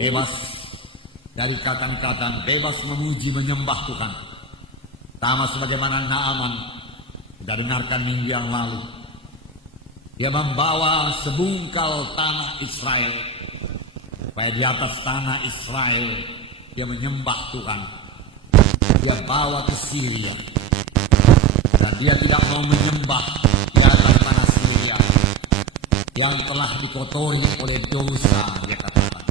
bebas dari kata-kata, bebas memuji menyembah Tuhan. Sama sebagaimana Naaman kita dengarkan minggu yang lalu. Dia membawa sebungkal tanah Israel, supaya di atas tanah Israel dia menyembah Tuhan. Dia bawa ke Syria, dan dia tidak mau menyembah di atas tanah Syria yang telah dikotori oleh dosa. Dia katakan,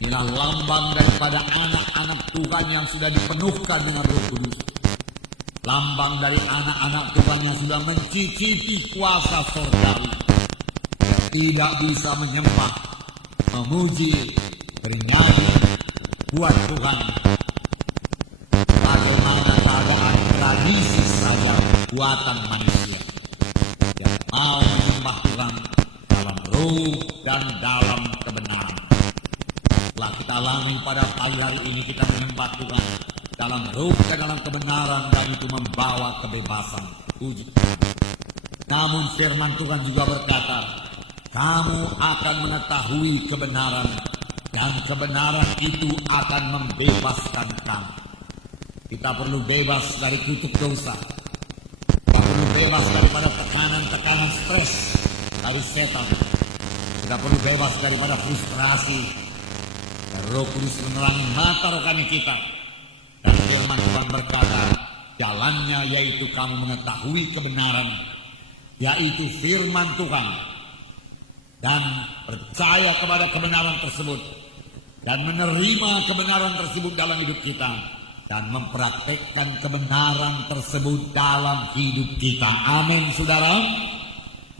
inilah lambang daripada anak-anak Tuhan yang sudah dipenuhkan dengan Roh Kudus. Lambang dari anak-anak Tuhan yang sudah mencicipi kuasa surgawi. Tidak bisa menyembah, memuji, bernyanyi buat Tuhan bagaimana keadaan tradisi saja buatan manusia. Yang mau menyembah Tuhan dalam roh dan dalam kebenaran. Setelah kita alami pada pagi hari ini, kita menyembah Tuhan dalam roh dan dalam kebenaran, dan itu membawa kebebasan. Puji Tuhan. Namun firman Tuhan juga berkata, kamu akan mengetahui kebenaran, dan kebenaran itu akan membebaskan kamu. Kita perlu bebas dari kutuk dosa. Kita perlu bebas daripada tekanan-tekanan stres dari setan. Kita perlu bebas daripada frustrasi. Dan Roh Kudus menerangi mata rohani kita. Dan firman Tuhan berkata, jalannya yaitu kamu mengetahui kebenaran, yaitu firman Tuhan, dan percaya kepada kebenaran tersebut, dan menerima kebenaran tersebut dalam hidup kita, dan mempraktekkan kebenaran tersebut dalam hidup kita. Amin, saudara.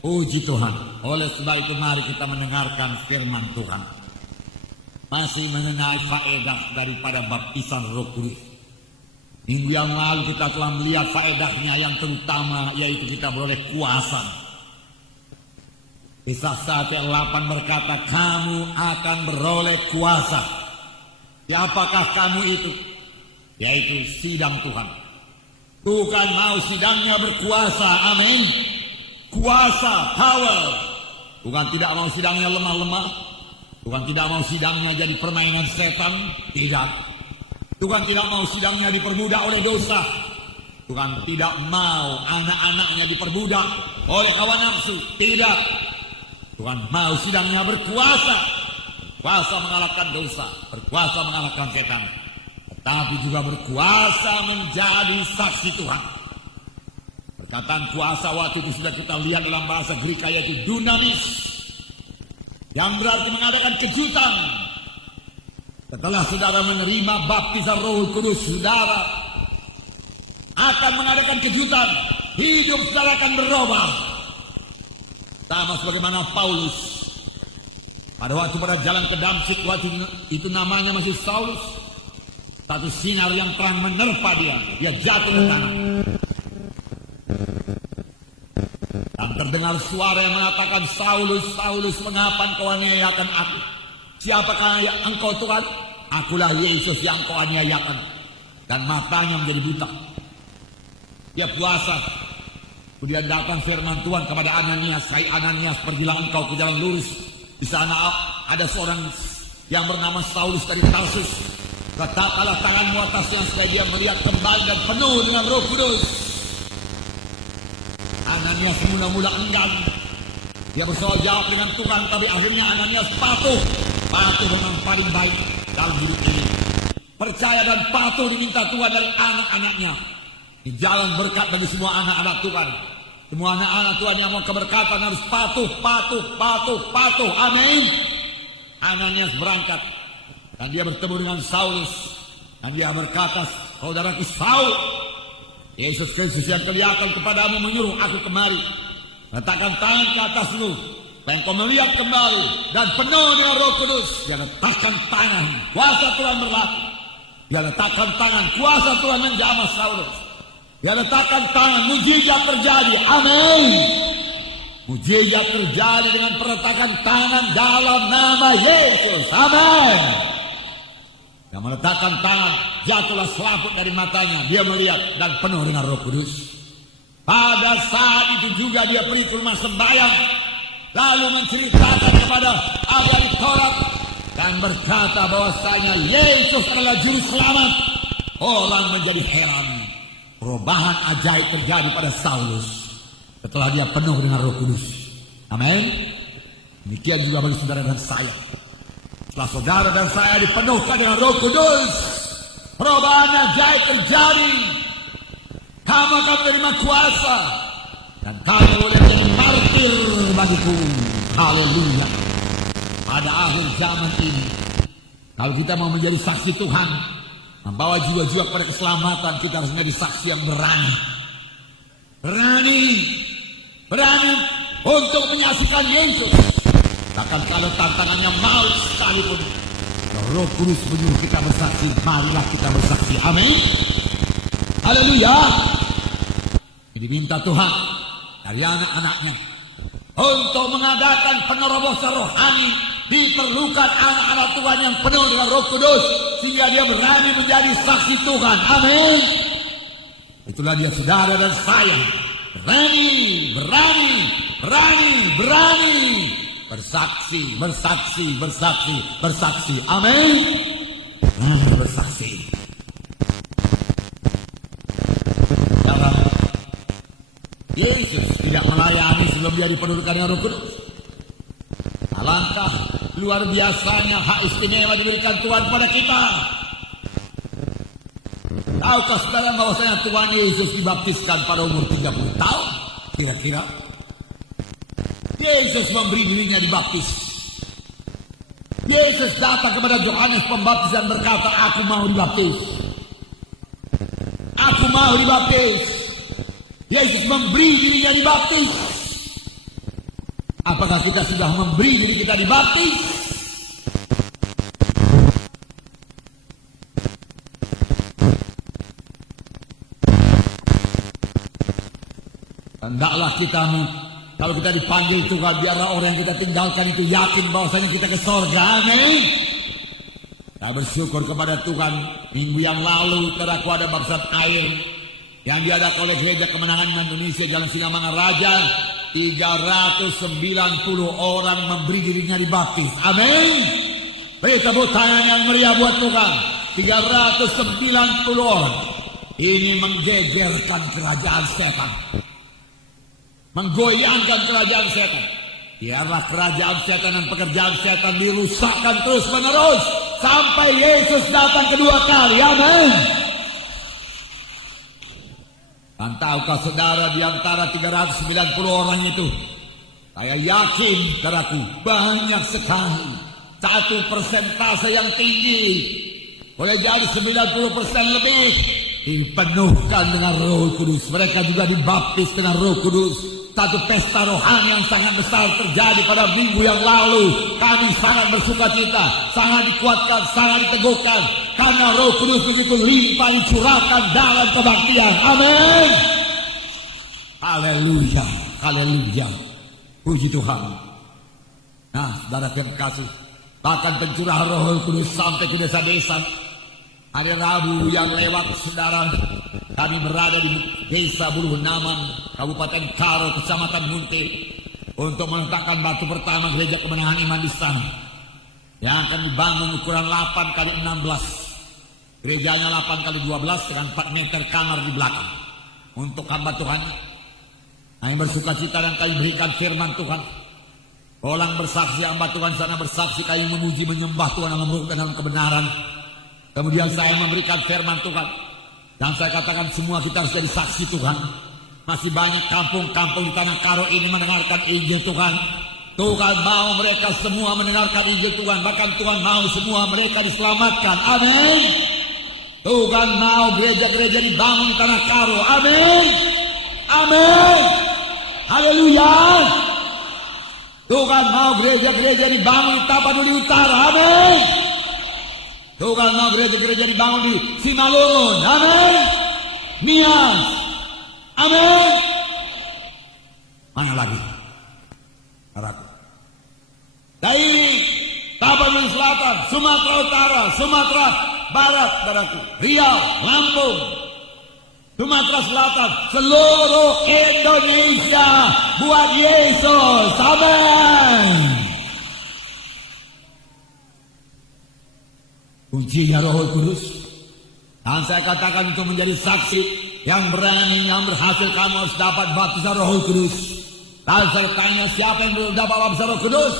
Puji Tuhan. Oleh sebab itu mari kita mendengarkan firman Tuhan. Masih mengenai faedah daripada baptisan Roh Kudus. Minggu yang lalu kita telah melihat faedahnya yang terutama, yaitu kita beroleh kuasa. Kisah 1:8 berkata, kamu akan beroleh kuasa. Siapakah kamu itu? Yaitu sidang Tuhan. Tuhan mau sidangnya berkuasa. Amin. Kuasa, power. Tuhan tidak mau sidangnya lemah-lemah. Tuhan tidak mau sidangnya jadi permainan setan. Tidak. Tuhan tidak mau sidangnya diperbudak oleh dosa. Tuhan tidak mau anak-anaknya diperbudak oleh hawa nafsu. Tidak. Tuhan mau sidangnya berkuasa. Berkuasa mengalahkan dosa. Berkuasa mengalahkan setan. Tetapi juga berkuasa menjadi saksi Tuhan. Perkataan kuasa waktu itu sudah kita lihat dalam bahasa Greek, yaitu dunamis, yang berarti mengadakan kejutan. Setelah saudara menerima baptisan Roh Kudus, saudara akan mengadakan kejutan. Hidup saudara akan berubah. Sama sebagaimana Paulus pada waktu pada jalan ke Damsyik, waktu itu namanya masih Saulus. Satu sinar yang terang menerpa dia. Dia jatuh ke tanah. Dan terdengar suara yang mengatakan, Saulus, Saulus, mengapa engkau aniayakan aku? Siapakah engkau Tuhan? Akulah Yesus yang engkau aniayakan. Dan matanya menjadi buta. Dia puasa. Kemudian datang firman Tuhan kepada Ananias, hai Ananias, pergilah engkau ke jalan lurus. Di sana ada seorang yang bernama Saulus dari Tarsus. Letakkanlah tanganmu atasnya supaya dia melihat kembali dan penuh dengan Roh Kudus. Ananias mula-mula enggan. Dia bersoal jawab dengan Tuhan, tapi akhirnya Ananias patuh. Patuh memang paling baik dalam hidup ini. Percaya dan patuh diminta Tuhan dari anak-anaknya. Di jalan berkat bagi semua anak-anak Tuhan. Semua anak-anak Tuhan yang mau keberkatan harus patuh, patuh, patuh, patuh. Amin. Ananias berangkat. Dan dia bertemu dengan Saulus. Dan dia berkata, saudaraku Saul, Yesus Kristus yang kelihatan kepadamu menyuruh aku kemari. Letakkan tangan ke atasmu, dan kau melihat kembali, dan penuh dengan Roh Kudus. Dia letakkan tangan, kuasa Tuhan berlaku. Dia letakkan tangan, kuasa Tuhan menjamah Saulus. Dia letakkan tangan, mujizat terjadi. Amin. Mujizat terjadi dengan perletakan tangan dalam nama Yesus. Amin. Yang meletakkan tangan, jatuhlah selaput dari matanya. Dia melihat dan penuh dengan Roh Kudus. Pada saat itu juga dia pergi ke rumah sembahyang, lalu menceritakan kepada ahli Taurat dan berkata bahwasanya Yesus adalah juru selamat, orang menjadi heran. Perubahan ajaib terjadi pada Saulus setelah dia penuh dengan Roh Kudus. Amin. Demikian juga bagi saudara dan saya. Setelah saudara dan saya dipenuhkan dengan Roh Kudus, perubahan ajaib terjadi. Kamu akan menerima kuasa dan kamu boleh menjadi martir bagiku. Haleluya. Pada akhir zaman ini, kalau kita mau menjadi saksi Tuhan, membawa jiwa-jiwa kepada keselamatan, kita harus menjadi saksi yang berani. Berani untuk menyaksikan Yesus. Bahkan kalau tantangannya maut sekalipun, Roh Kudus menyuruh kita bersaksi, marilah kita bersaksi. Amin. Haleluya. Diminta Tuhan dari anak-anaknya untuk mengadakan penerobosan rohani. Diperlukan anak-anak Tuhan yang penuh dengan Roh Kudus sehingga dia berani menjadi saksi Tuhan. Amin. Itulah dia saudara dan saya. Berani. Bersaksi. Amin. Berani bersaksi. Yesus tidak melayani sebelum dia dipenuhkan dengan Roh Kudus. Alangkah luar biasanya hak istimewa diberikan Tuhan pada kita. Tahukah saudara bahwasanya Tuhan Yesus dibaptiskan pada umur 30 tahun? Kira-kira Yesus memberi dirinya dibaptis. Yesus datang kepada Yohanes Pembaptis dan berkata, aku mau dibaptis. Yesus memberi dirinya dibaptis. Apakah kita sudah memberi diri kita dibaptis? Hendaklah kita, kalau kita dipanggil Tuhan, biarlah orang yang kita tinggalkan itu yakin bahwasanya kita ke sorga. Amin. Kita bersyukur kepada Tuhan. Minggu yang lalu teraku ada baptisan air yang diadakan oleh Gereja Kemenangan Indonesia Jalan Singamangaraja. 390 orang memberi dirinya dibaptis. Amin. Beri tepuk tangan yang meriah buat Tuhan. 390 orang. Ini menggegerkan kerajaan setan, menggoyangkan kerajaan setan. Biarlah kerajaan setan dan pekerjaan setan dirusakkan terus menerus sampai Yesus datang kedua kali. Amin. Dan tahukah saudara, di antara 390 orang itu, saya yakin saudaraku, banyak sekali, satu persentase yang tinggi, boleh jadi 90% lebih, dipenuhkan dengan Roh Kudus. Mereka juga dibaptis dengan Roh Kudus. Satu pesta rohani yang sangat besar terjadi pada minggu yang lalu. Kami sangat bersuka cita, sangat dikuatkan, sangat diteguhkan, karena Roh Kudus begitu limpah dicurahkan dalam kebaktian. Amin. Haleluya. Haleluya. Puji Tuhan. Nah, saudara yang kasih, bahkan pencurahan Roh Kudus sampai ke desa-desa. Hari Rabu yang lewat, saudara, kami berada di Desa Buluh Naman, Kabupaten Karo, Kecamatan Munte, untuk meletakkan batu pertama Gereja Kemenangan Iman di sana, yang akan dibangun ukuran 8 kali 16. Gerejanya 8 kali 12 dengan 4 meter kamar di belakang. Untuk hamba Tuhan, kami bersuka cita dan kami berikan firman Tuhan. Orang bersaksi, hamba Tuhan sana bersaksi, kami memuji menyembah Tuhan dalam kebenaran. Kemudian saya memberikan firman Tuhan. Dan saya katakan semua kita harus jadi saksi Tuhan. Masih banyak kampung-kampung di tanah Karo ini mendengarkan Injil Tuhan. Tuhan mau mereka semua mendengarkan Injil Tuhan. Bahkan Tuhan mau semua mereka diselamatkan. Amin. Tuhan mau gereja-gereja dibangun di tanah Karo. Amin. Amin. Haleluya. Tuhan mau gereja-gereja dibangun di Tapanuli Utara. Amin. Tuhan mau gereja-gereja dibangun di Simalungun. Amin. Nias. Amin. Mana lagi? Harap. Dari Tapanuli Selatan, Sumatera Utara, Sumatera Barat, saudaraku, Riau, Lampung, Sumatera Selatan, seluruh Indonesia buat Yesus. Amin. Pujinya Roh Kudus. Dan saya katakan untuk menjadi saksi yang berani, yang berhasil, kamu harus dapat baptisan Roh Kudus. Dan saya tanya, siapa yang belum dapat baptisan Roh Kudus?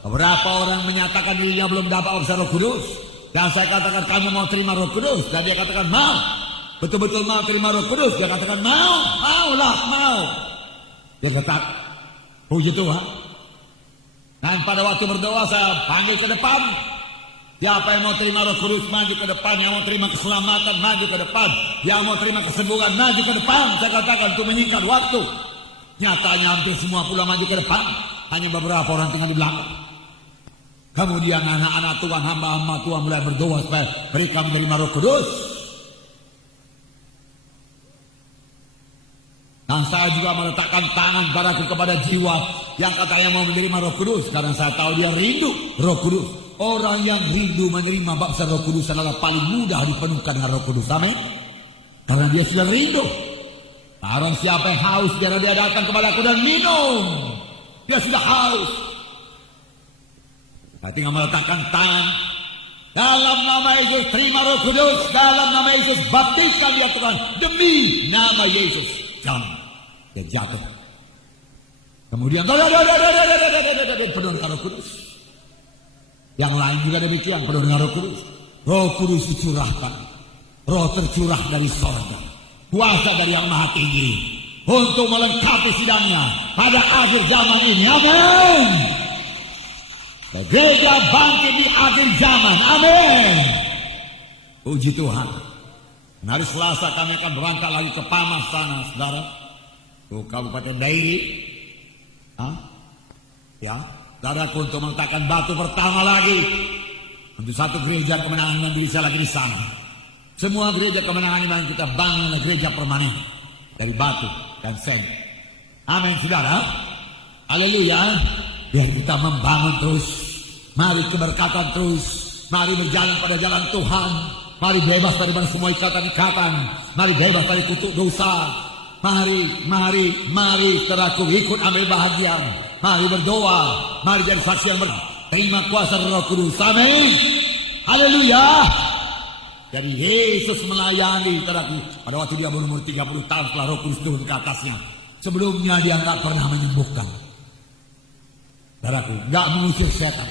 Beberapa orang menyatakan dirinya belum dapat baptisan Roh Kudus. Dan saya katakan, kamu mau terima Roh Kudus? Dan dia katakan mau. Betul-betul mau terima Roh Kudus. Dia katakan mau, mau. Dia katakan, puji Tuhan. Dan pada waktu berdoa saya panggil ke depan. Siapa yang mau terima Roh Kudus, maju ke depan. Yang mau terima keselamatan, maju ke depan. Yang mau terima kesembuhan, maju ke depan. Saya katakan untuk menyingkat waktu. Nyatanya hampir semua pula maju ke depan. Hanya beberapa orang tinggal di belakang. Kemudian anak-anak Tuhan, hamba-hamba Tuhan mulai berdoa supaya mereka menerima Roh Kudus. Dan saya juga meletakkan tangan padaku kepada jiwa yang katanya mau menerima Roh Kudus. Karena saya tahu dia rindu Roh Kudus. Orang yang rindu menerima baptisan Roh Kudus adalah paling mudah dipenuhkan dengan Roh Kudus. Amin. Karena dia sudah rindu. Barang siapa yang haus, biar dia datang kepadaku dan minum. Dia sudah haus. Saya tinggal meletakkan tangan. Dalam nama Yesus terima Roh Kudus. Dalam nama Yesus baptiskan dia Tuhan. Demi nama Yesus. Jangan. Dia jatuh. Kemudian penuh dengan Roh Kudus. Yang lain juga demikian, penuh dengan Roh Kudus. Roh Kudus dicurahkan. Roh tercurah dari sorga. Kuasa dari Yang Maha Tinggi. Untuk melengkapi sidangnya pada akhir zaman ini. Amin. Gereja bangkit di akhir zaman. Amin. Puji Tuhan. Hari Selasa kami akan berangkat lagi ke Pamas sana, saudara. Ke Kabupaten Dairi. Ya, saudaraku, untuk meletakkan batu pertama lagi. Untuk satu gereja kemenangan yang bisa lagi di sana. Semua gereja kemenangan yang kita bangun adalah gereja permanen. Dari batu dan semen. Amin, saudara. Haleluya. Biar kita membangun terus. Mari keberkatan terus. Mari berjalan pada jalan Tuhan. Mari bebas dari semua ikatan-ikatan. Mari bebas dari kutuk dosa. Mari saudaraku ikut ambil bahagia. Mari berdoa. Mari jadi saksi yang terima kuasa Roh Kudus. Amin. Haleluya. Jadi Yesus melayani saudaraku. Pada waktu dia berumur 30 tahun setelah Roh Kudus turun ke atasnya. Sebelumnya dia nggak pernah menyembuhkan. Saudaraku, nggak mengusir setan.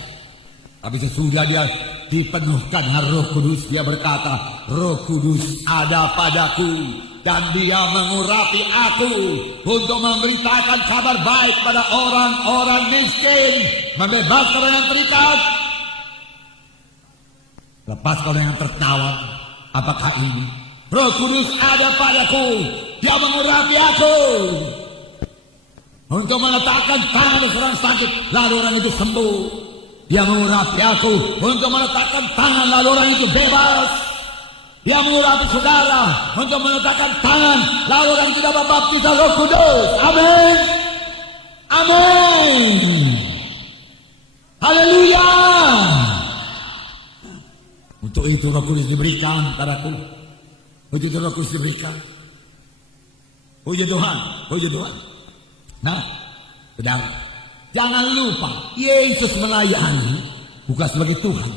Tapi sesudah dia dipenuhkan Roh Kudus, dia berkata, Roh Kudus ada padaku dan dia mengurapi aku untuk memberitakan kabar baik pada orang-orang miskin, membebaskan orang yang terikat, lepaskan orang yang tertawan. Apakah ini? Roh Kudus ada padaku, dia mengurapi aku untuk meletakkan tangan orang sakit, lalu orang itu sembuh. Dia mengurapi aku untuk meletakkan tangan, lalu orang itu bebas. Dia mengurapi saudara untuk meletakkan tangan, lalu orang tidak baptisan Roh Kudus. Amin. Amin. Haleluya. Untuk itu Roh Kudus diberikan padaku. Untuk itu Roh Kudus diberikan. Puji Tuhan. Puji Tuhan. Nah, saudara, jangan lupa Yesus melayani bukan sebagai Tuhan.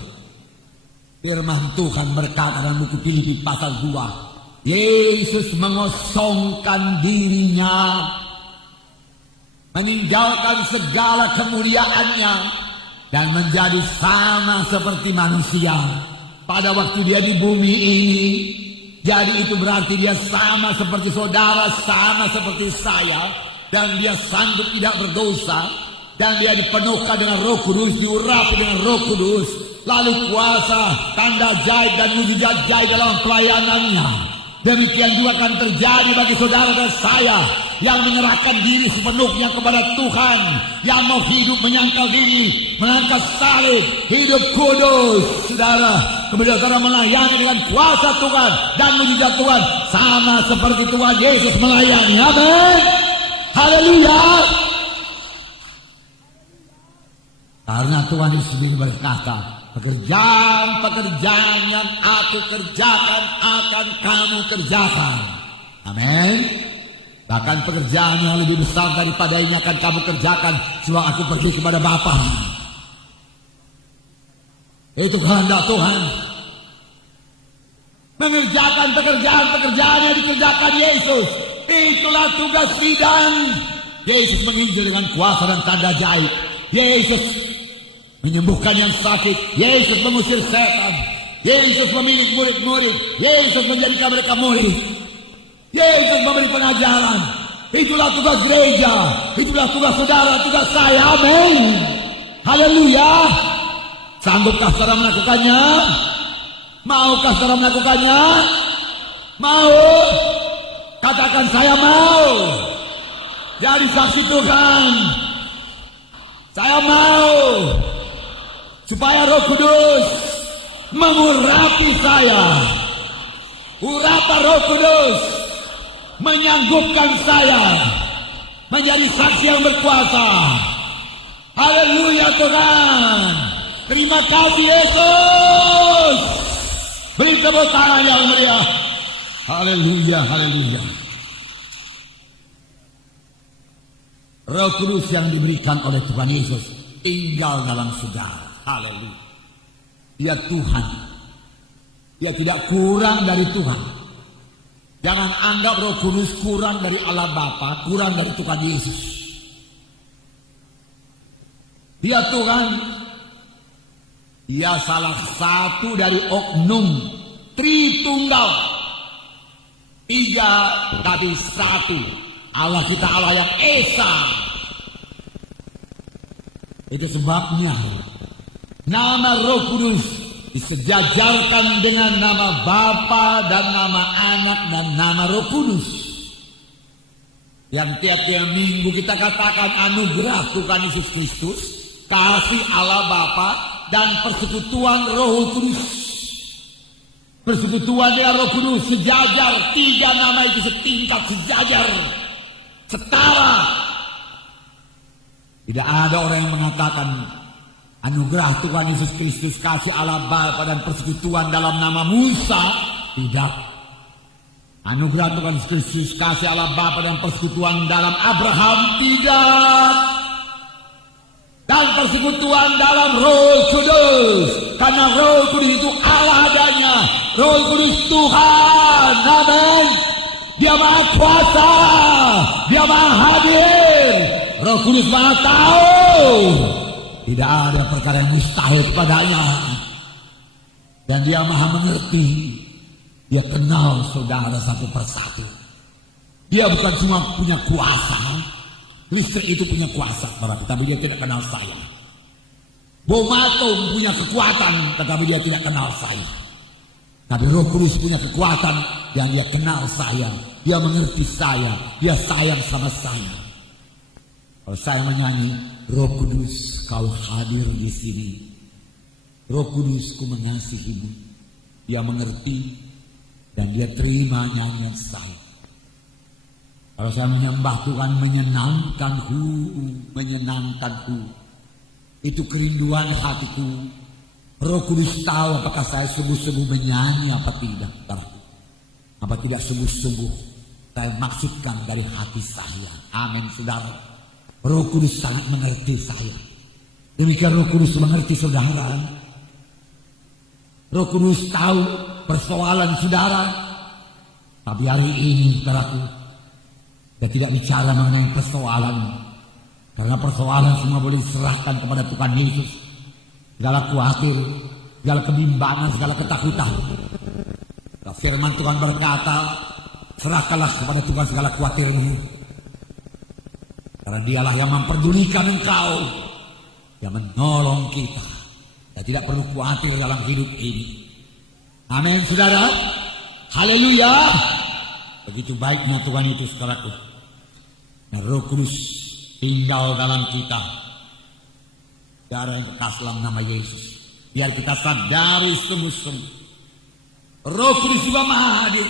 Firman Tuhan berkata dalam buku Filipi pasal 2, Yesus mengosongkan dirinya, meninggalkan segala kemuliaannya dan menjadi sama seperti manusia pada waktu dia di bumi ini. Jadi itu berarti dia sama seperti saudara, sama seperti saya. Dan dia sanggup tidak berdosa. Dan dia dipenuhkan dengan Roh Kudus, diurapi dengan Roh Kudus. Lalu kuasa, tanda ajaib dan mujizat ajaib dalam pelayanannya. Demikian juga akan terjadi bagi saudara dan saya yang menyerahkan diri sepenuhnya kepada Tuhan, yang mau hidup menyangkal diri, mengangkat salib, hidup kudus. Saudara, kemudian saudara melayani dengan kuasa Tuhan dan mujizat Tuhan, sama seperti Tuhan Yesus melayani. Amin. Haleluya. Karena Tuhan Yesus sendiri berkata, pekerjaan-pekerjaan yang aku kerjakan akan kamu kerjakan. Amin. Bahkan pekerjaan yang lebih besar daripada ini akan kamu kerjakan sebab aku pergi kepada Bapa. Itu kehendak Tuhan. mengerjakan pekerjaan-pekerjaan yang dikerjakan Yesus. Itulah tugas bidan. Yesus menginjil dengan kuasa dan tanda ajaib. Yesus menyembuhkan yang sakit. Yesus mengusir setan. Yesus memilih murid-murid. Yesus menjadikan mereka murid. Yesus memberi pengajaran. Itulah tugas gereja. Itulah tugas saudara, tugas saya. Amin. Haleluya. Sanggupkah saudara melakukannya? Maukah saudara melakukannya? Mau? Katakan saya mau. Jadi saksi Tuhan. Saya mau. Supaya Roh Kudus mengurapi saya. Urapan Roh Kudus menyanggupkan saya menjadi saksi yang berkuasa. Haleluya Tuhan. Terima kasih Yesus. Beri tepuk tangan yang meriah. Haleluya, haleluya. Roh Kudus yang diberikan oleh Tuhan Yesus tinggal dalam saudara. Haleluya. Dia Tuhan. Dia tidak kurang dari Tuhan. Jangan anggap Roh Kudus kurang dari Allah Bapa, kurang dari Tuhan Yesus. Dia Tuhan. Dia salah satu dari oknum Tritunggal. 3 tapi 1. Allah kita Allah yang Esa. Itu sebabnya nama Roh Kudus disejajarkan dengan nama Bapa dan nama Anak dan nama Roh Kudus. Yang tiap-tiap minggu kita katakan anugerah Tuhan Yesus Kristus, kasih Allah Bapa dan persekutuan Roh Kudus. Persekutuan dengan Roh Kudus sejajar, 3 nama itu setingkat, sejajar, setara. Tidak ada orang yang mengatakan anugerah Tuhan Yesus Kristus, kasih Allah Bapa dan persekutuan dalam nama Musa. Tidak. Anugerah Tuhan Yesus Kristus, kasih Allah Bapa dan persekutuan dalam Abraham. Tidak. Dan persekutuan dalam Roh Kudus. Karena Roh Kudus itu Allah adanya. Roh Kudus Tuhan. Amin. Dia maha kuasa. Dia maha hadir. Roh Kudus maha tahu. Tidak ada perkara yang mustahil padanya. Dan dia maha mengerti. Dia kenal saudara satu persatu. Dia bukan cuma punya kuasa. Listrik itu punya kuasa, tapi dia tidak kenal saya. Bom atom punya kekuatan, tetapi dia tidak kenal saya. Tapi Roh Kudus punya kekuatan yang dia kenal saya. Dia mengerti saya. Dia sayang sama saya. Kalau saya menyanyi, Roh Kudus kau hadir di sini. Roh Kudus ku mengasihimu. Dia mengerti dan dia terima nyanyian saya. Kalau saya menyembah Tuhan menyenangkanku. Itu kerinduan hatiku. Roh Kudus tahu apakah saya sungguh-sungguh menyanyi apa tidak. Apa tidak sungguh-sungguh saya maksudkan dari hati saya. Amin saudara. Roh Kudus sangat mengerti saya. Demikian Roh Kudus mengerti saudara. Roh Kudus tahu persoalan saudara. Tapi hari ini saudaraku, saya tidak bicara mengenai persoalan. Karena persoalan semua boleh diserahkan kepada Tuhan Yesus. Segala khawatir, segala kebimbangan, segala ketakutan. Firman Tuhan berkata, serahkanlah kepada Tuhan segala khawatirmu. Karena dialah yang memperdulikan engkau. Yang menolong kita. Kita tidak perlu khawatir dalam hidup ini. Amin saudara. Haleluya. Begitu baiknya Tuhan itu saudaraku. Nah, Roh Kudus tinggal dalam kita. Darah yang kekal dalam nama Yesus. Biar kita sadari sungguh-sungguh. Roh Kudus juga maha hadir.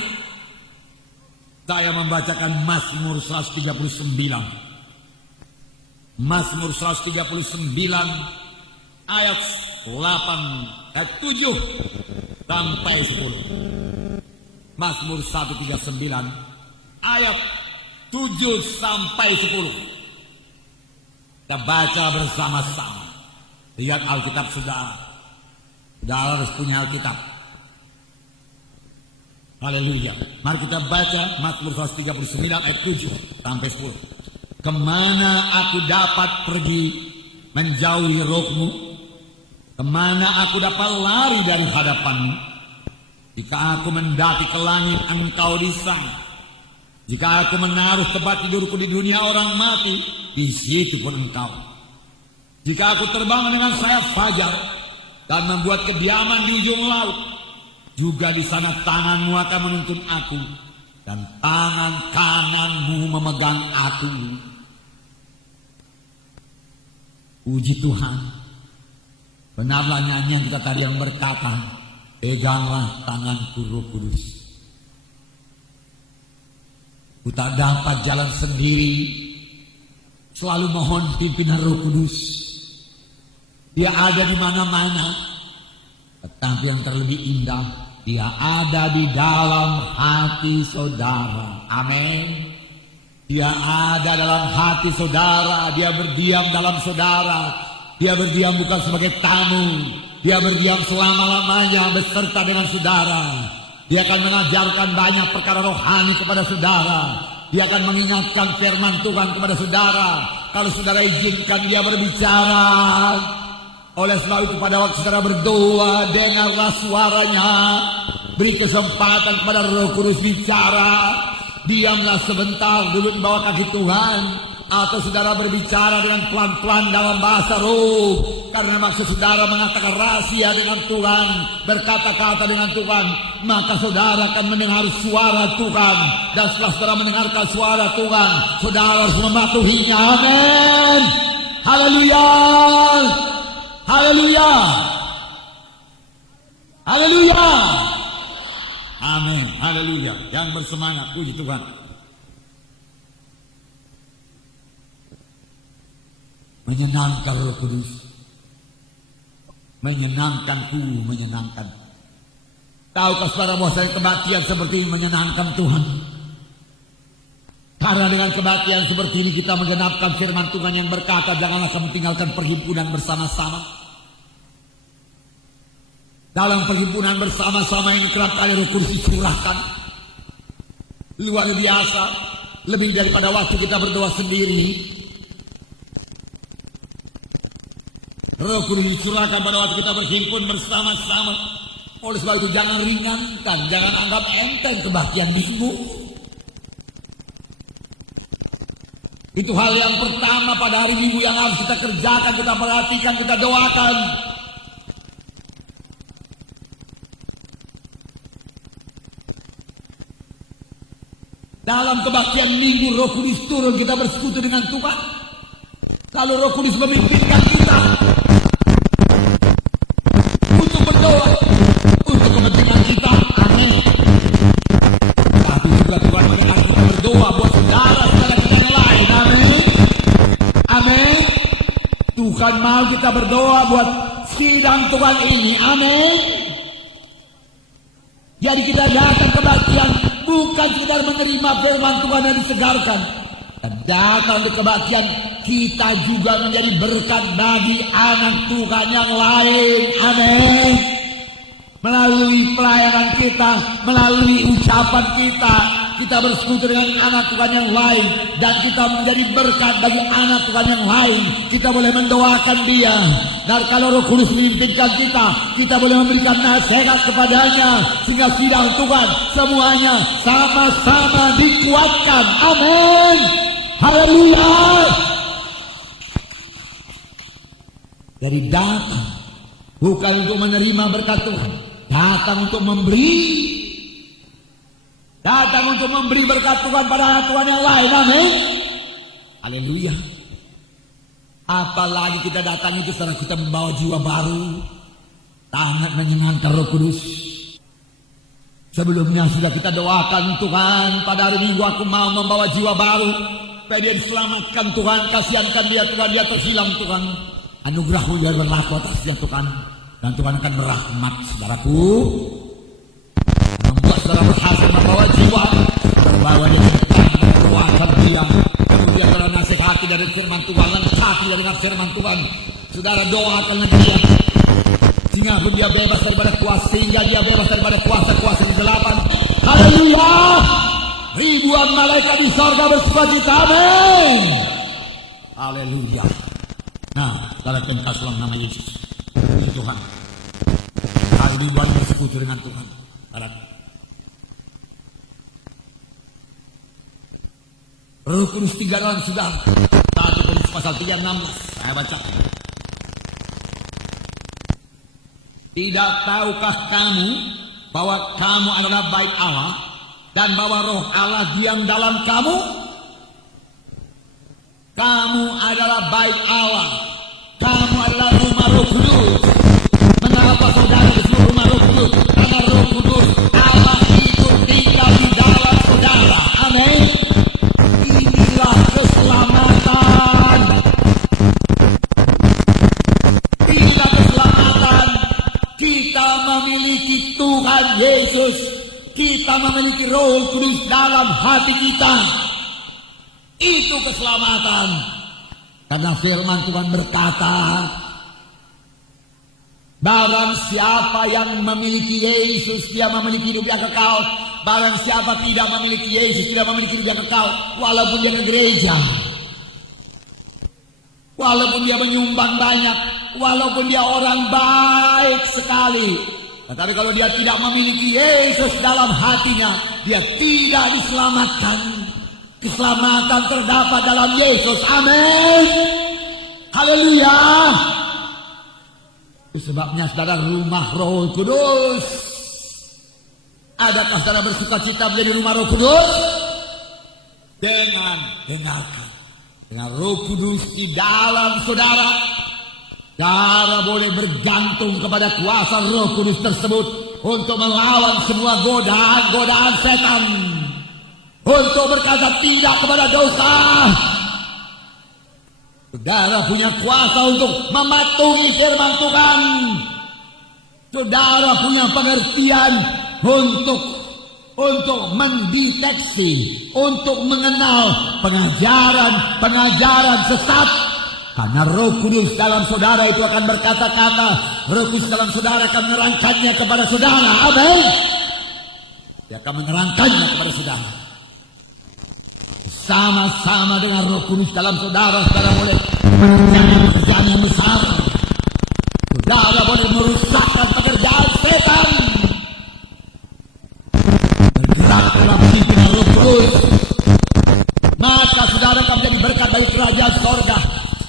Saya membacakan Mazmur 139. Mazmur 139 ayat 7 sampai 10. Mazmur 139 ayat 7 sampai 10. Kita baca bersama-sama. Lihat Alkitab saudara. Saudara harus punya Alkitab. Haleluya. Mari kita baca Mazmur 139 ayat 7 sampai 10. Kemana aku dapat pergi menjauhi rohmu? Kemana aku dapat lari dari hadapanmu? Jika aku mendaki ke langit, engkau di sana. Jika aku menaruh tempat tidurku di dunia orang mati, di situ pun engkau. Jika aku terbang dengan sayap fajar dan membuat kediaman di ujung laut, juga di sana tanganmu akan menuntun aku, dan tangan kananmu memegang aku. Puji Tuhan. Benarlah nyanyian kita tadi yang berkata, peganglah tanganku Roh Kudus. Ku tak dapat jalan sendiri, selalu mohon pimpinan Roh Kudus. Dia ada di mana-mana, tetapi yang terlebih indah, Dia ada di dalam hati saudara. Amin. Dia ada dalam hati saudara. Dia berdiam dalam saudara. Dia berdiam bukan sebagai tamu. Dia berdiam selama-lamanya beserta dengan saudara. Dia akan mengajarkan banyak perkara rohani kepada saudara. Dia akan mengingatkan firman Tuhan kepada saudara. Kalau saudara izinkan dia berbicara. Oleh sebab itu pada waktu saudara berdoa, dengarlah suaranya. Beri kesempatan kepada Roh Kudus bicara. Diamlah sebentar dulu di bawah kaki Tuhan. Atau saudara berbicara dengan pelan-pelan dalam bahasa roh. Karena maksud saudara mengatakan rahasia dengan Tuhan, berkata-kata dengan Tuhan, maka saudara akan mendengar suara Tuhan. Dan setelah saudara mendengarkan suara Tuhan, saudara harus mematuhinya. Amin. Haleluya. Haleluya. Haleluya. Amin. Haleluya. Yang bersemangat, puji Tuhan. Menyenangkan Roh Kudus. Menyenangkanku, menyenangkan. Tahukah saudara bahwa kebaktian seperti ini menyenangkan Tuhan? Karena dengan kebaktian seperti ini kita menggenapkan firman Tuhan yang berkata, janganlah kamu tinggalkan perhimpunan bersama-sama. Dalam perhimpunan bersama-sama ini kerap kali Roh Kudus dicurahkan. Luar biasa. Lebih daripada waktu kita berdoa sendiri. Roh Kudus dicurahkan pada waktu kita berhimpun bersama-sama. Oleh sebab itu jangan ringankan, jangan anggap enteng kebaktian minggu. Itu hal yang pertama pada hari Minggu yang harus kita kerjakan, kita perhatikan, kita doakan. Dalam kebaktian Minggu Roh Kudus turun, kita bersekutu dengan Tuhan. Kalau Roh Kudus memimpinkan kita untuk berdoa, untuk kepentingan kita, amin. Tapi juga Tuhan mengenal kita berdoa buat saudara-saudara kita yang lain, amin. Amin. Tuhan mau kita berdoa buat sidang Tuhan ini, amin. Jadi kita datang kebaktian bukan sekedar menerima firman Tuhan yang disegarkan. Dan datang untuk kebaktian kita juga menjadi berkat bagi anak Tuhan yang lain. Amin. Melalui pelayanan kita, melalui ucapan kita, kita bersekutu dengan anak Tuhan yang lain. Dan kita menjadi berkat bagi anak Tuhan yang lain. Kita boleh mendoakan dia. Dan kalau Roh Kudus memimpinkan kita boleh memberikan nasihat kepadanya. Sehingga sidang Tuhan semuanya sama-sama dikuatkan. Amin. Haleluya. Jadi datang bukan untuk menerima berkat Tuhan, datang untuk memberi. Datang untuk memberi berkat Tuhan pada anak Tuhan yang lain. Amin. Haleluya. Apalagi kita datang itu setelah kita membawa jiwa baru. Sangat menyenangkan Roh Kudus. Sebelumnya sudah kita doakan, Tuhan pada hari Minggu aku mau membawa jiwa baru. Supaya dia diselamatkan Tuhan, kasihankan dia Tuhan, dia terhilang Tuhan. Anugerah-Mu biar berlaku atasnya Tuhan. Dan Tuhan akan merahmat saudaraku. Membuat saudara berhasil membawa jiwa. Bahwa dia doakan dia. Kemudian saudara nasihati dari firman Tuhan, lengkapi dari firman Tuhan. Saudara doakan dia. Sehingga dia bebas daripada kuasa, sehingga dia bebas daripada kuasa-kuasa di 8. Haleluya. Ribuan malaikat di sorga bersukacita. Amin. Haleluya. Nah, saudara kasih nama Yesus. Tuhan. Hari ini baru bersekutu dengan Tuhan. Roh Kudus tinggal dalam saudara. 1 Korintus pasal 3:16. Saya baca. Tidak tahukah kamu bahwa kamu adalah bait Allah dan bahwa Roh Allah diam dalam kamu? Kamu adalah bait Allah. Kamu adalah rumah Roh Kudus. Mengapa saudara disebut rumah Roh Kudus? Karena Roh Kudus Allah itu tinggal di dalam saudara. Amin. Inilah keselamatan. Inilah keselamatan. Kita memiliki Tuhan Yesus. Kita memiliki Roh Kudus dalam hati kita. Itu keselamatan. Karena firman Tuhan berkata, barang siapa yang memiliki Yesus, dia memiliki hidup yang kekal. Barang siapa tidak memiliki Yesus, tidak memiliki hidup yang kekal. Walaupun dia ke gereja, walaupun dia menyumbang banyak, walaupun dia orang baik sekali, tetapi kalau dia tidak memiliki Yesus dalam hatinya, dia tidak diselamatkan. Keselamatan terdapat dalam Yesus. Amin. Haleluya. Itu sebabnya saudara rumah Roh Kudus. Adakah saudara bersuka cita menjadi rumah Roh Kudus? Dengarkan. Dengan Roh Kudus di dalam saudara, saudara boleh bergantung kepada kuasa Roh Kudus tersebut untuk melawan semua godaan setan. Untuk berkata tidak kepada dosa. Saudara punya kuasa untuk mematuhi firman Tuhan. Saudara punya pengertian untuk mendeteksi, untuk mengenal pengajaran sesat. Karena Roh Kudus dalam saudara itu akan berkata-kata. Roh Kudus dalam saudara akan menerangkannya kepada saudara. Amin. Dia akan menerangkannya kepada saudara. Sama-sama dengan Roh Kudus dalam saudara, saudara boleh mengerjakan pekerjaan yang besar. Saudara boleh merusakkan pekerjaan setan. Bergerak dalam pimpinan Roh Kudus, maka saudara akan menjadi berkat bagi kerajaan sorga.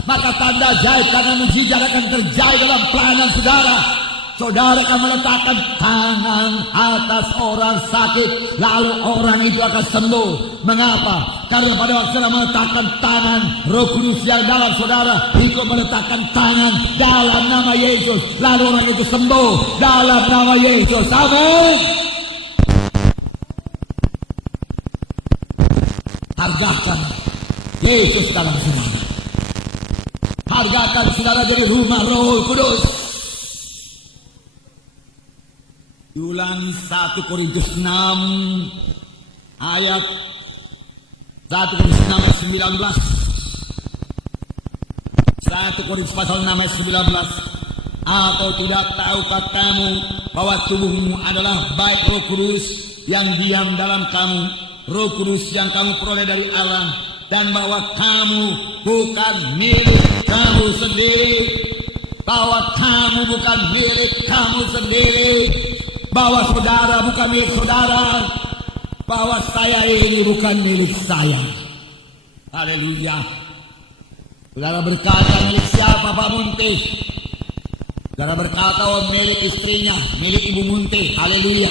Maka tanda ajaib karena mujizat akan terjadi dalam pelayanan saudara. Saudara akan meletakkan tangan atas orang sakit, lalu orang itu akan sembuh. Mengapa? Karena pada waktu saudara meletakkan tangan, Roh Kudus yang dalam saudara ikut meletakkan tangan dalam nama Yesus, lalu orang itu sembuh dalam nama Yesus. Amin. Hargakan Yesus dalam saudara. Hargakan saudara jadi rumah Roh Kudus. Ulangi 1 Korintus 6 ayat 1 Korintus 6 ayat 19. 1 Korintus pasal 6 ayat 19. Atau tidak tahukah kamu bahwa tubuhmu adalah bait Roh Kudus yang diam dalam kamu, Roh Kudus yang kamu peroleh dari Allah, dan bahwa kamu bukan milik kamu sendiri, bahwa kamu bukan milik kamu sendiri, bahwa saudara bukan milik saudara, bahwa saya ini bukan milik saya. Haleluya. Saudara berkata milik siapa Pak Munte? Saudara berkata milik istrinya, milik Ibu Munte. Haleluya.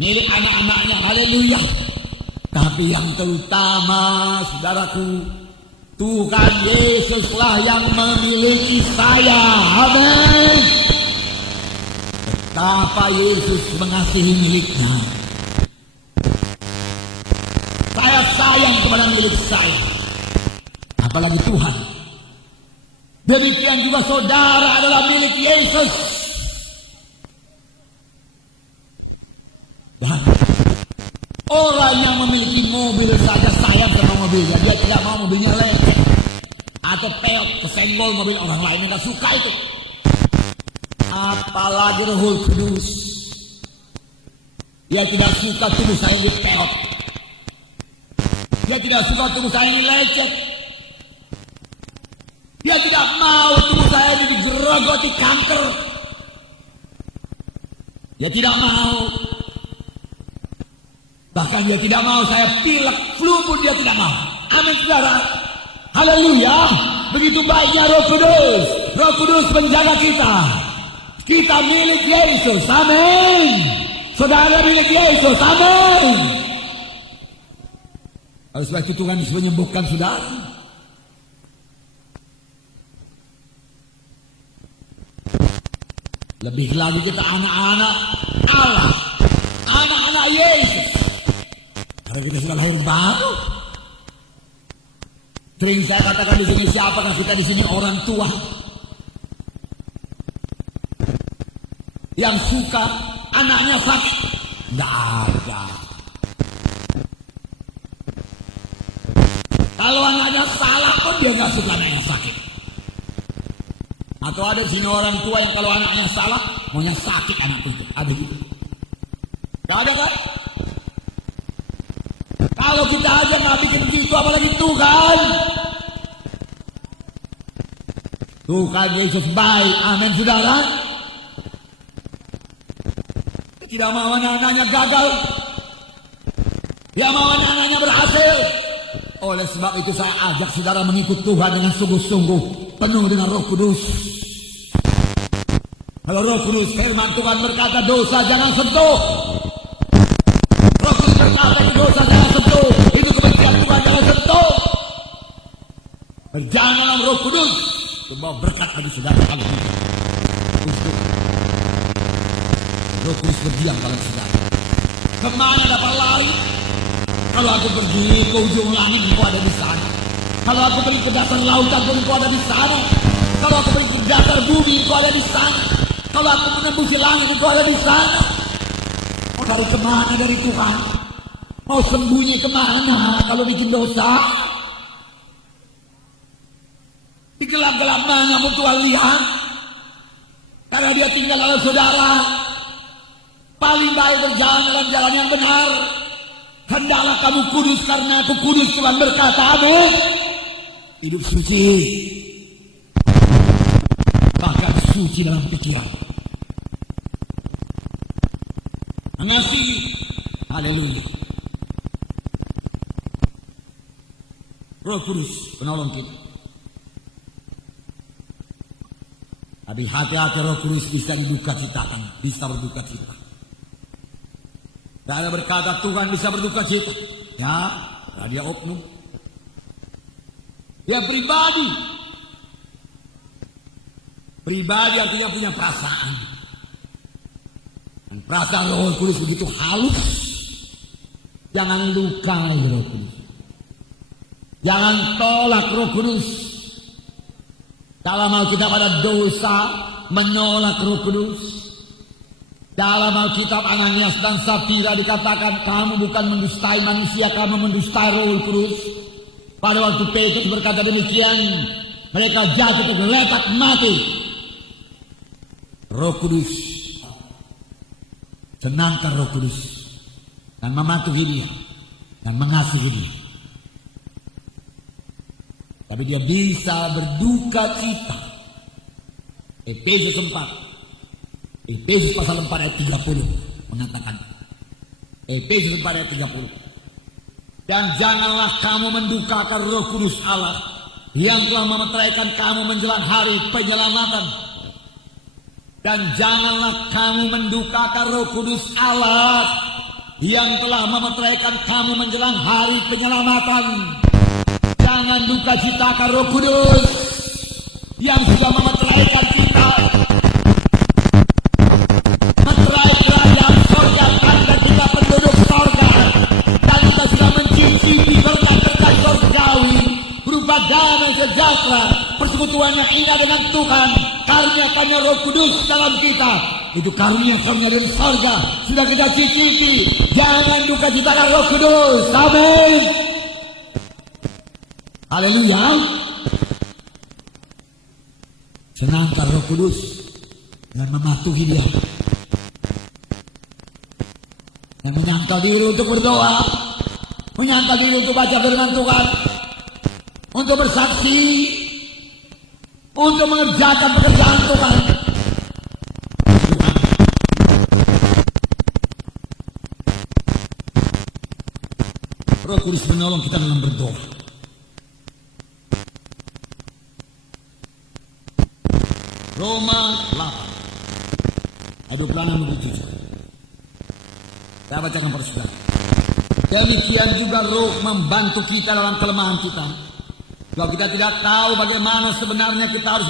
Milik anak-anaknya. Haleluya. Tapi yang terutama saudaraku, Tuhan Yesuslah yang memiliki saya. Amin. Betapa Yesus mengasihi miliknya. Saya sayang kepada milik saya, apalagi Tuhan. Demikian juga saudara adalah milik Yesus. Dan orang yang memiliki mobil saja sayang sama mobilnya. Dia tidak mau mobilnya lecet atau peot, kesenggol mobil orang lain. Tidak suka itu. Apalagi Roh Kudus. Dia tidak suka tubuh saya dipeot. Dia tidak suka tubuh saya lecet. Dia tidak mau tubuh saya digerogoti kanker. Dia tidak mau. Bahkan dia tidak mau saya pilek, flu pun dia tidak mau. Amin, saudara. Haleluya. Begitu baiknya Roh Kudus. Roh Kudus menjaga kita. Kita milik Yesus. Amin. Saudara milik Yesus. Amin. Oleh sebab itu Tuhan bisa menyembuhkan saudara. Lebih lagi kita anak-anak Allah. Anak-anak Yesus. Karena kita sudah lahir baru. Sering saya katakan di sini, siapakah kita di sini orang tua yang suka anaknya sakit? Tidak ada. Kalau anaknya salah pun dia nggak suka anaknya sakit. Atau ada di sini orang tua yang kalau anaknya salah maunya sakit anak itu. Ada gitu. Tidak ada kan? Kalau kita aja nggak bikin begitu, apalagi Tuhan. Tuhan Yesus baik. Amin, saudara. Tidak mau anak-anaknya gagal. Dia mau anak-anaknya berhasil. Oleh sebab itu saya ajak saudara mengikut Tuhan dengan sungguh-sungguh, penuh dengan Roh Kudus. Kalau Roh Kudus, firman Tuhan berkata dosa jangan sentuh. Roh Kudus berkata dosa jangan sentuh. Itu kebencian Tuhan jangan sentuh. Berjalan dalam Roh Kudus, membawa berkat bagi saudara kali ini. Roh Kudus berdiam dalam saudara. Kemana dapat lari? Kalau aku pergi ke ujung langit, engkau ada di sana. Kalau aku pergi ke dasar lautan, engkau ada di sana. Kalau aku pergi ke dasar bumi, engkau ada di sana. Kalau aku menembusi langit, engkau ada di sana. Mau lari kemana dari Tuhan? Mau sembunyi kemana kalau bikin dosa? Di gelap-gelap mana pun Tuhan lihat. Karena dia tinggal dalam saudara. Paling baik berjalan dalam jalan yang benar. Hendaklah kamu kudus karena aku kudus, Tuhan berkata. Amin. Hidup suci. Bahkan suci dalam pikiran. Mengasihi. Haleluya. Roh Kudus penolong kita. Tapi hati-hati Roh Kudus bisa diduka citakan, bisa berduka cita. Dan berkata Tuhan bisa berduka cita. Ya, dia oknum. Dia pribadi. Pribadi artinya punya perasaan. Dan perasaan Roh Kudus begitu halus. Jangan lukai Roh Kudus. Jangan tolak Roh Kudus. Dalam Alkitab ada dosa menolak Roh Kudus. Dalam Alkitab Ananias dan Safira dikatakan kamu bukan mendustai manusia, kamu mendustai Roh Kudus. Pada waktu Petrus berkata demikian, mereka jatuh tergeletak mati. Roh Kudus, senangkan Roh Kudus dan mematuhi dia dan mengasihi dia. Tapi dia bisa berduka cita. Efesus 4. Efesus pasal 4 ayat 30 mengatakan. Efesus 4 ayat 30. Dan janganlah kamu mendukakan Roh Kudus Allah yang telah memeteraikan kamu menjelang hari penyelamatan. Dan janganlah kamu mendukakan Roh Kudus Allah yang telah memeteraikan kamu menjelang hari penyelamatan. Jangan duka citakan Roh Kudus yang sudah memeteraikan kita. Meterai kerajaan sorga tanda kita penduduk sorga. Dan kita sudah mencicipi berkat-berkat sorgawi berupa damai sejahtera, persekutuan yang indah dengan Tuhan, karunia Roh Kudus dalam kita. Itu karunia dari sorga sudah kita cicipi. Jangan duka citakan Roh Kudus. Amin. Haleluya. Senangkan Roh Kudus dan mematuhi dia menyangkal diri untuk berdoa, menyangkal diri untuk baca firman Tuhan, untuk bersaksi, untuk mengerjakan pekerjaan Tuhan. Roh Kudus menolong kita dalam berdoa. Roma 8 ayat 26-27. Saya bacakan para saudara. Demikian juga Roh membantu kita dalam kelemahan kita. Kalau kita tidak tahu bagaimana sebenarnya kita harus